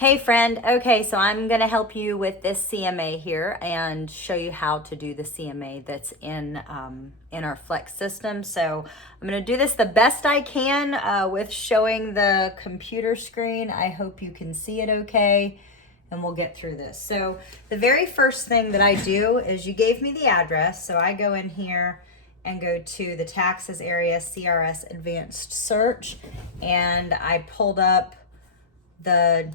Hey friend, okay, so I'm gonna help you with this CMA here and show you how to do the CMA that's in our Flex system. So I'm gonna do this the best I can with showing the computer screen. I hope you can see it okay, and we'll get through this. So the very first thing that I do is you gave me the address, so I go in here and go to the taxes area, CRS advanced search, and I pulled up the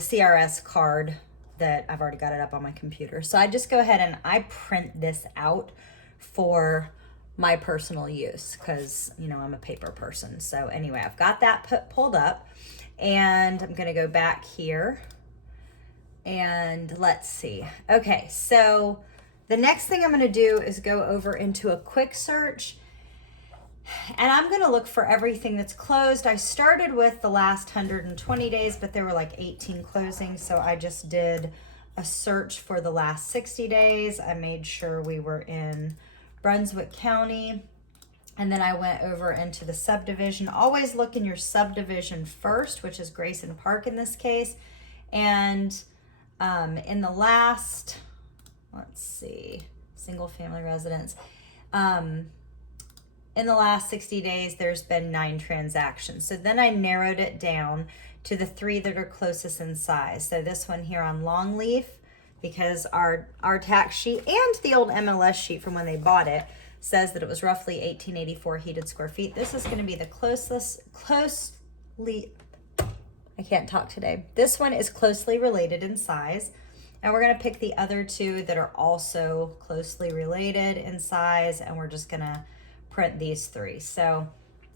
CRS card that I've already got it up on my computer. So I just go ahead and I print this out for my personal use because, you know, I'm a paper person. So anyway, I've got that pulled up, and I'm going to go back here and let's see. Okay, so the next thing I'm going to do is go over into a quick search, and I'm going to look for everything that's closed. I started with the last 120 days, but there were like 18 closings. So I just did a search for the last 60 days. I made sure we were in Brunswick County. And then I went over into the subdivision. Always look in your subdivision first, which is Grayson Park in this case. And in the last, let's see, single family residence. In the last 60 days, there's been 9 transactions. So then I narrowed it down to the 3 that are closest in size. So this one here on Longleaf, because our tax sheet and the old MLS sheet from when they bought it says that it was roughly 1884 heated square feet. This is going to be the I can't talk today. This one is closely related in size. And we're going to pick the other 2 that are also closely related in size, and we're just going to print these 3. So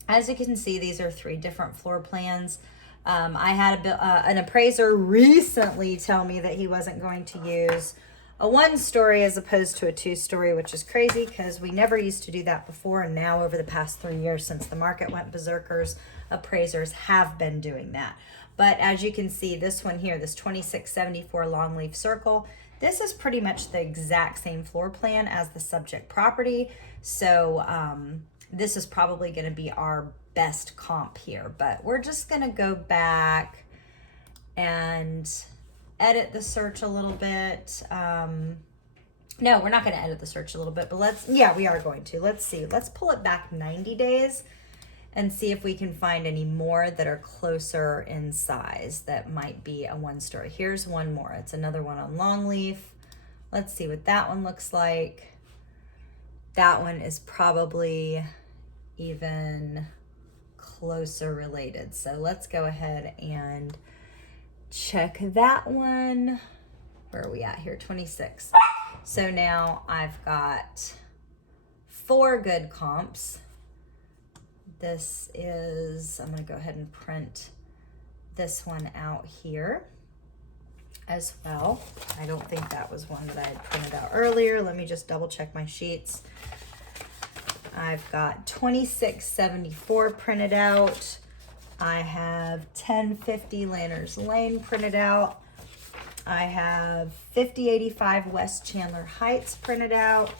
as you can see, these are 3 different floor plans. I had an appraiser recently tell me that he wasn't going to use a 1-story as opposed to a 2-story, which is crazy because we never used to do that before. And now over the past 3 years since the market went berserkers, appraisers have been doing that. But as you can see, this one here, this 2674 Longleaf Circle, this is pretty much the exact same floor plan as the subject property. So this is probably going to be our best comp here. But we're just going to go back and edit the search a little bit. No, we're not going to edit the search a little bit, but we are going to. Let's see. Let's pull it back 90 days and see if we can find any more that are closer in size that might be a 1-story. Here's one more. It's another one on Longleaf. Let's see what that one looks like. That one is probably even closer related. So let's go ahead and check that one. Where are we at here? 26. So now I've got 4 good comps. This is, I'm going to go ahead and print this one out here as well. I don't think that was one that I had printed out earlier. Let me just double check my sheets. I've got 2674 printed out. I have 1050 Lanners Lane printed out. I have 5085 West Chandler Heights printed out.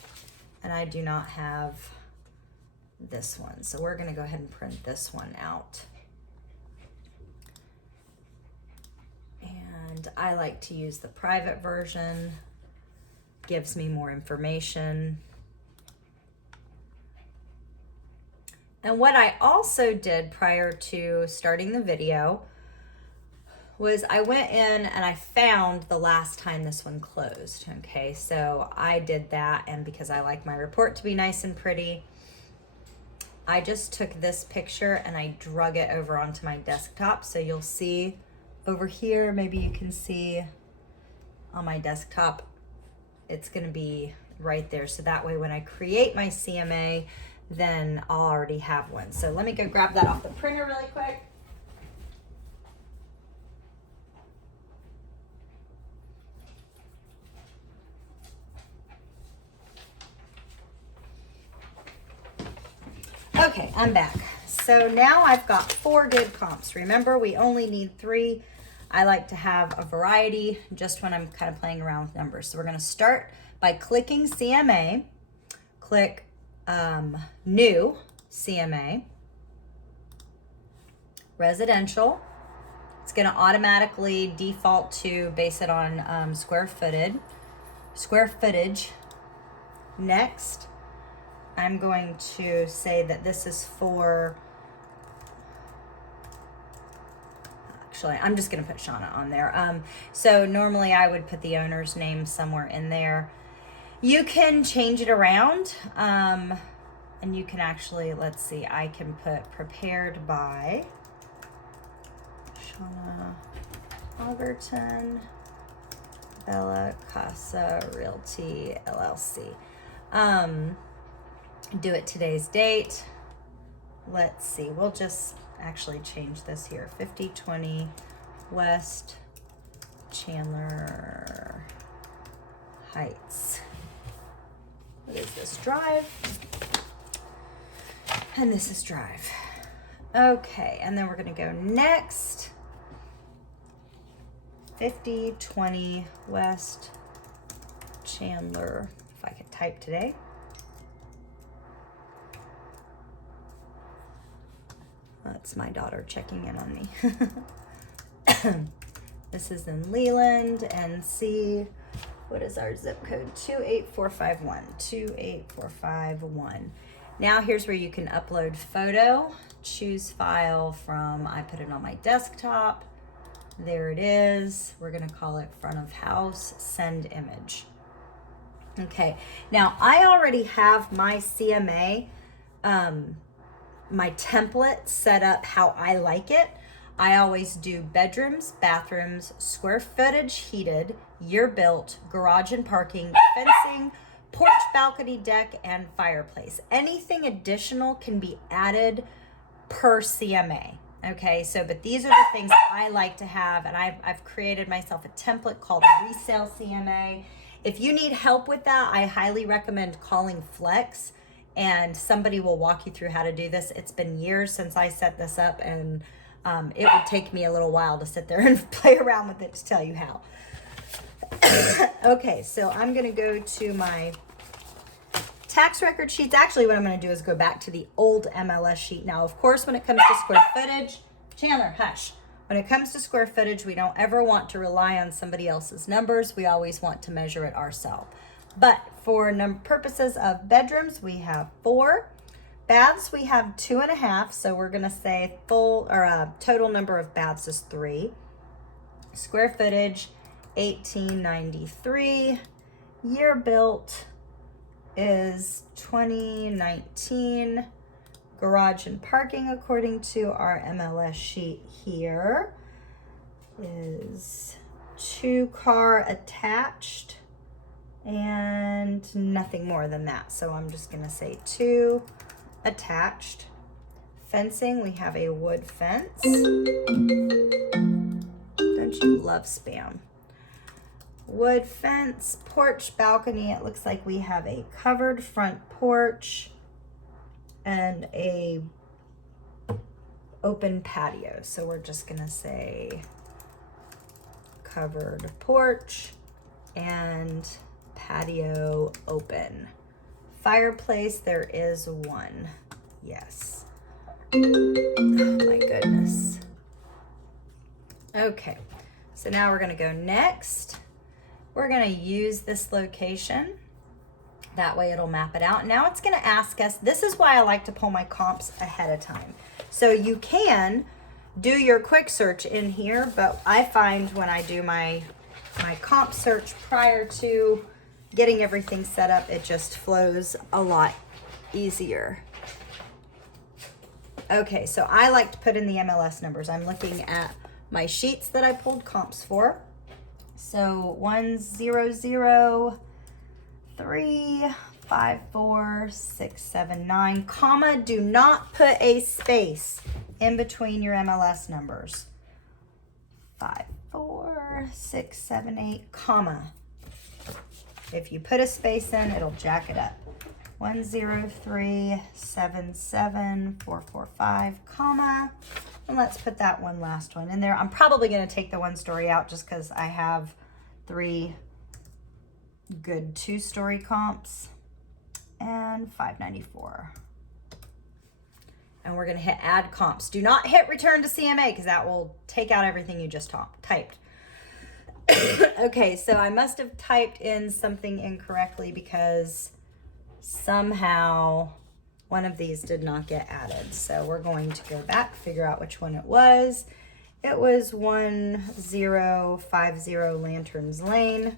And I do not have this one. So we're going to go ahead and print this one out. And I like to use the private version. Gives me more information. And what I also did prior to starting the video was I went in and I found the last time this one closed. Okay, so I did that, and because I like my report to be nice and pretty, I just took this picture and I drug it over onto my desktop. So you'll see over here, maybe you can see on my desktop, it's going to be right there. So that way when I create my CMA, then I'll already have one. So let me go grab that off the printer really quick. Okay, I'm back. So now I've got 4 good comps. Remember, we only need 3. I like to have a variety just when I'm kind of playing around with numbers. So we're going to start by clicking CMA, click New CMA, Residential, It's going to automatically default to base it on square footage. Next, I'm going to say that this is for, actually, I'm just going to put Shawna on there. So normally I would put the owner's name somewhere in there. You can change it around, and you can actually, let's see, I can put prepared by Shawna Alberton, Bella Casa Realty LLC. Do it today's date. Let's see, we'll just actually change this here. 5020 West Chandler Heights. What is this? Drive. And this is Drive. Okay, and then we're gonna go next. 5020 West Chandler, if I could type today. That's my daughter checking in on me. This is in Leland, NC. What is our zip code? 28451. 28451. Now here's where you can upload photo. Choose file from, I put it on my desktop. There it is. We're gonna call it front of house, send image. Okay, now I already have my CMA, my template set up how I like it. I always do bedrooms, bathrooms, square footage heated, year built, garage and parking, fencing, porch, balcony, deck, and fireplace. Anything additional can be added per CMA. Okay, so, but these are the things I like to have, and I've created myself a template called Resale CMA. If you need help with that, I highly recommend calling Flex, and somebody will walk you through how to do this. It's been years since I set this up, and it would take me a little while to sit there and play around with it to tell you how. Okay, so I'm gonna go to my tax record sheets. Actually, what I'm going to do is go back to the old MLS sheet. Now, of course, when it comes to square footage, Chandler, hush. When it comes to square footage, we don't ever want to rely on somebody else's numbers. We always want to measure it ourselves. But for purposes of bedrooms, we have 4. Baths, we have 2.5. So we're going to say total number of baths is 3. Square footage, 1893. Year built is 2019. Garage and parking, according to our MLS sheet here, is 2-car attached and nothing more than that. So I'm just gonna say 2 attached. Fencing, we have a wood fence. Don't you love spam? Wood fence, porch, balcony. It looks like we have a covered front porch and a open patio. So we're just gonna say covered porch and patio open. Fireplace, there is 1. Yes. Oh my goodness. Okay, so now we're gonna go next. We're gonna use this location. That way it'll map it out. Now it's gonna ask us, this is why I like to pull my comps ahead of time. So you can do your quick search in here, but I find when I do my comp search prior to getting everything set up, it just flows a lot easier. Okay, so I like to put in the MLS numbers. I'm looking at my sheets that I pulled comps for. So 100354679, comma, do not put a space in between your MLS numbers. 54678, comma. If you put a space in, it'll jack it up. 103774445, comma. And let's put that one last one in there. I'm probably going to take the 1-story out just because I have 3 good 2-story comps. And 594. and we're gonna hit add comps. Do not hit return to CMA because that will take out everything you just typed. Okay, so I must have typed in something incorrectly because somehow one of these did not get added. So we're going to go back, figure out which one it was. It was 1050 Lanterns Lane.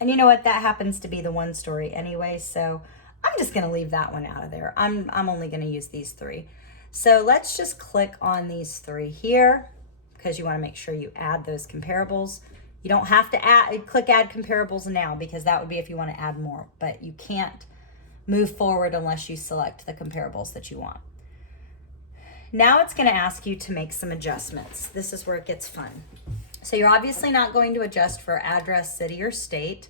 And you know what? That happens to be the one story anyway, so I'm just going to leave that one out of there. I'm only going to use these three. So let's just click on these three here because you want to make sure you add those comparables. You don't have to click add comparables now because that would be if you want to add more, but you can't move forward unless you select the comparables that you want. Now it's going to ask you to make some adjustments. This is where it gets fun. So you're obviously not going to adjust for address, city, or state,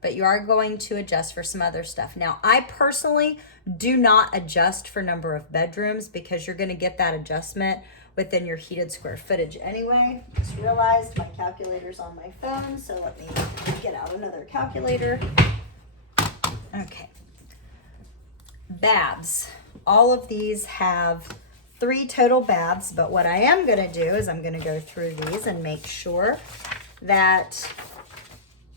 but you are going to adjust for some other stuff. Now, I personally do not adjust for number of bedrooms because you're going to get that adjustment within your heated square footage anyway. Just realized my calculator's on my phone, so let me get out another calculator. Okay. Baths. All of these have 3 total baths, but what I am going to do is I'm going to go through these and make sure that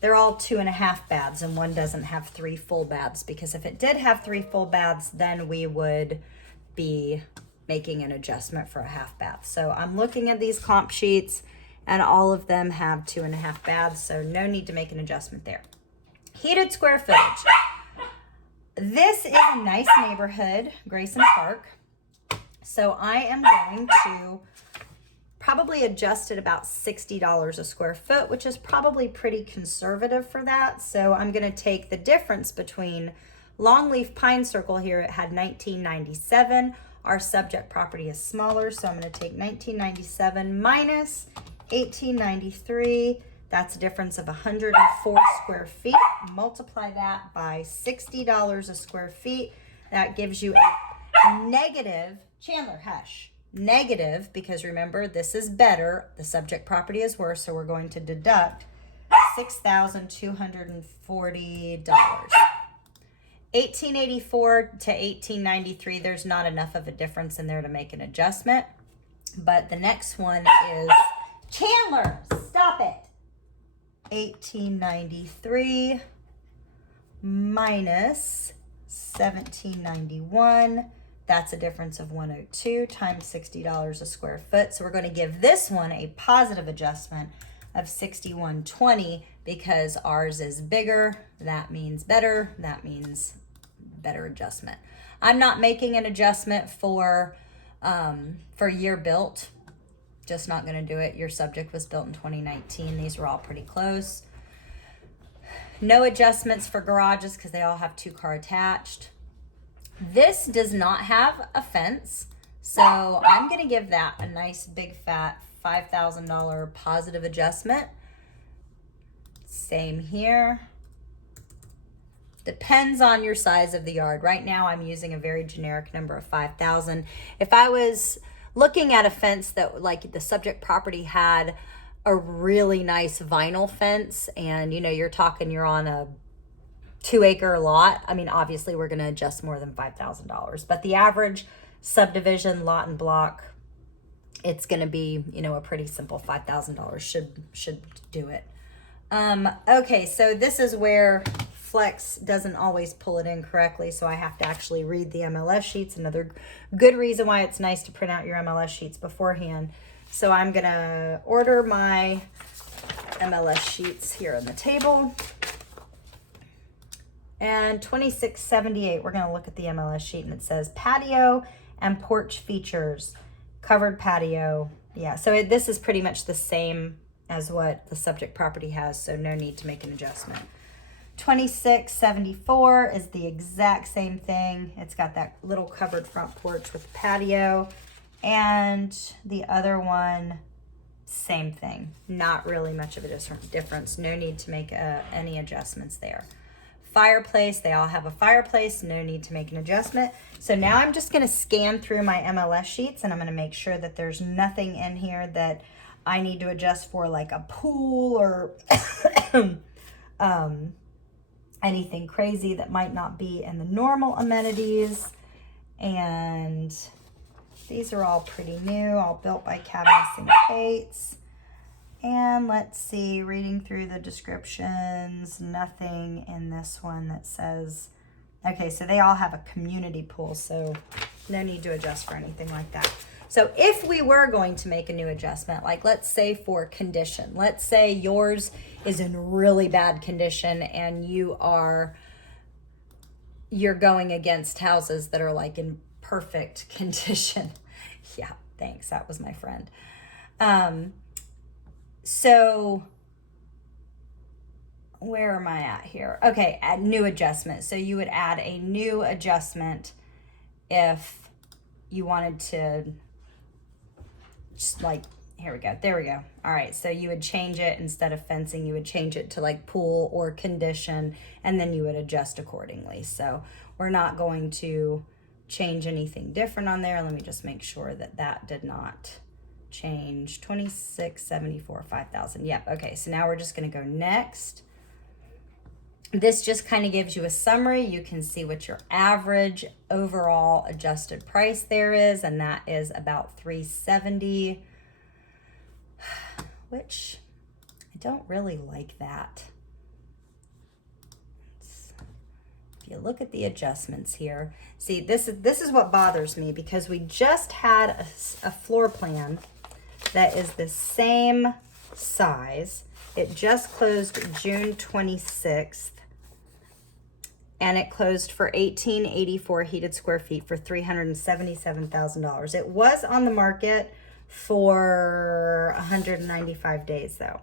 they're all 2.5 baths and one doesn't have 3 full baths, because if it did have 3 full baths, then we would be making an adjustment for a half bath. So I'm looking at these comp sheets and all of them have 2.5 baths, so no need to make an adjustment there. Heated square footage. This is a nice neighborhood, Grayson Park. So I am going to probably adjust at about $60 a square foot, which is probably pretty conservative for that. So I'm going to take the difference between Longleaf Pine Circle here. It had 1997. Our subject property is smaller, so I'm going to take 1997 minus 1893. That's a difference of 104 square feet. Multiply that by $60 a square feet. That gives you a negative, Chandler, hush, negative, because remember, this is better. The subject property is worse, so we're going to deduct $6,240. 1884 to 1893, there's not enough of a difference in there to make an adjustment. But the next one is, Chandler, stop it. 1893 minus 1791. That's a difference of 102 times $60 a square foot. So we're going to give this one a positive adjustment of 6120 because ours is bigger. That means better. That means better adjustment. I'm not making an adjustment for year built. Just not going to do it. Your subject was built in 2019. These were all pretty close. No adjustments for garages because they all have 2-car attached. This does not have a fence, so I'm going to give that a nice big fat $5,000 positive adjustment. Same here. Depends on your size of the yard. Right now I'm using a very generic number of 5,000. If I was looking at a fence that, like, the subject property had a really nice vinyl fence and you're on a 2-acre lot, I mean, obviously we're going to adjust more than $5,000, but the average subdivision lot and block, it's going to be, a pretty simple $5,000 should do it. Okay, so this is where Flex doesn't always pull it in correctly, so I have to actually read the MLS sheets. Another good reason why it's nice to print out your MLS sheets beforehand. So I'm going to order my MLS sheets here on the table. And 2678, we're going to look at the MLS sheet, and it says patio and porch features, covered patio. Yeah, so this is pretty much the same as what the subject property has, so no need to make an adjustment. 2674 is the exact same thing. It's got that little covered front porch with patio. And the other one, same thing. Not really much of a difference. No need to make any adjustments there. Fireplace, they all have a fireplace. No need to make an adjustment. So now I'm just going to scan through my MLS sheets, and I'm going to make sure that there's nothing in here that I need to adjust for, like a pool or anything crazy that might not be in the normal amenities. And these are all pretty new, all built by Cabinets and Cates. And let's see, reading through the descriptions, nothing in this one that says, okay, so they all have a community pool, so no need to adjust for anything like that. So if we were going to make a new adjustment, like let's say for condition, let's say yours is in really bad condition and you're going against houses that are like in perfect condition. Yeah, thanks, that was my friend. So where am I at here? Okay, add new adjustment. So you would add a new adjustment if you wanted to, just like, here we go. There we go. All right, so you would change it instead of fencing, you would change it to like pool or condition, and then you would adjust accordingly. So we're not going to change anything different on there. Let me just make sure that that did not change. 2674, 5,000. Yep. Okay, so now we're just going to go next. This just kind of gives you a summary. You can see what your average overall adjusted price there is, and that is about $370, which I don't really like that. If you look at the adjustments here, see, this is what bothers me, because we just had a floor plan that is the same size. It just closed June 26th, and it closed for 1884 heated square feet for $377,000. It was on the market for 195 days though.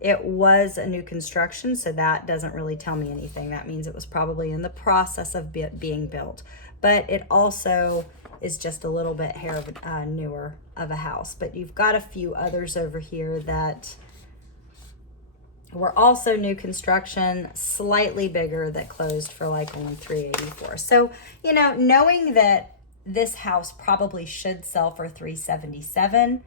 It was a new construction, so that doesn't really tell me anything. That means it was probably in the process of being built, but it also is just a little bit newer of a house. But you've got a few others over here that were also new construction, slightly bigger, that closed for like only $384. So, you know, knowing that this house probably should sell for $377,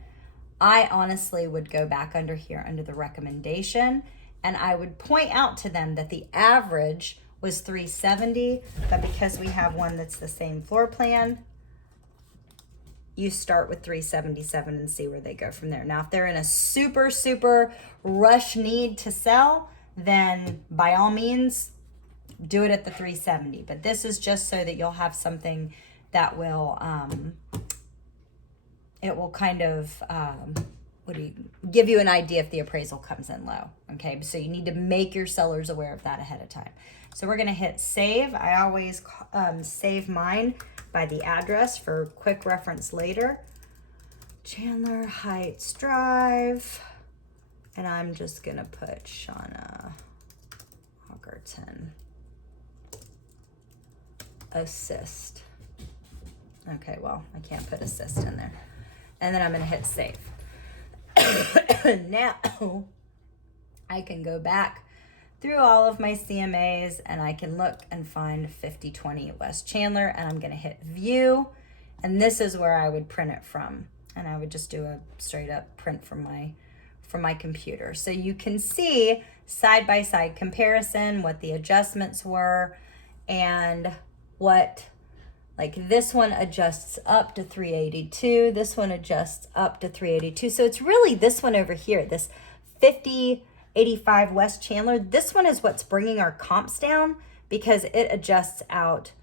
I honestly would go back under here under the recommendation, and I would point out to them that the average was $370, but because we have one that's the same floor plan, you start with $377 and see where they go from there. Now, if they're in a super, super rush need to sell, then by all means, do it at the $370. But this is just so that you'll have something that will, it will kind of, give you an idea if the appraisal comes in low, okay? So you need to make your sellers aware of that ahead of time. So we're gonna hit save. I always save mine by the address for quick reference later. Chandler Heights Drive. And I'm just gonna put Shawna Hockerton assist. Okay, well, I can't put assist in there. And then I'm gonna hit save. Now, I can go back through all of my CMAs and I can look and find 5020 West Chandler, and I'm gonna hit view, and this is where I would print it from. And I would just do a straight up print from my computer. So you can see side-by-side comparison, what the adjustments were, and what, like this one adjusts up to 382, this one adjusts up to 382. So it's really this one over here, this 5085 West Chandler. This one is what's bringing our comps down because it adjusts out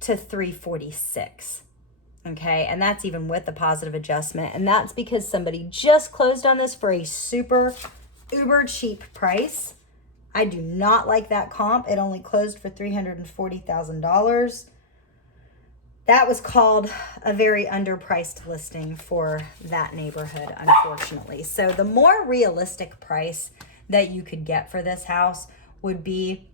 to 346. Okay, and that's even with the positive adjustment. And that's because somebody just closed on this for a super uber cheap price. I do not like that comp. It only closed for $340,000. That was called a very underpriced listing for that neighborhood, unfortunately. So the more realistic price that you could get for this house would be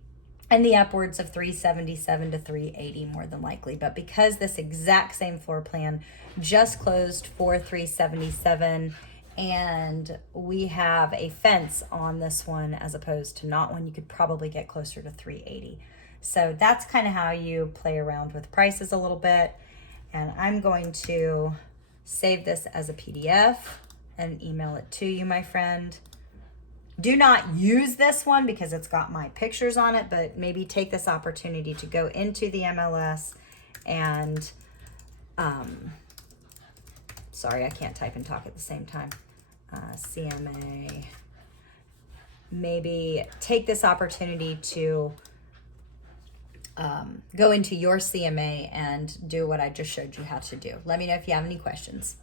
in the upwards of 377 to 380 more than likely. But because this exact same floor plan just closed for 377, and we have a fence on this one as opposed to not one, you could probably get closer to 380. So that's kind of how you play around with prices a little bit. And I'm going to save this as a PDF and email it to you, my friend. Do not use this one because it's got my pictures on it, but maybe take this opportunity to go into the MLS and sorry, I can't type and talk at the same time. CMA, maybe take this opportunity to go into your CMA and do what I just showed you how to do. Let me know if you have any questions.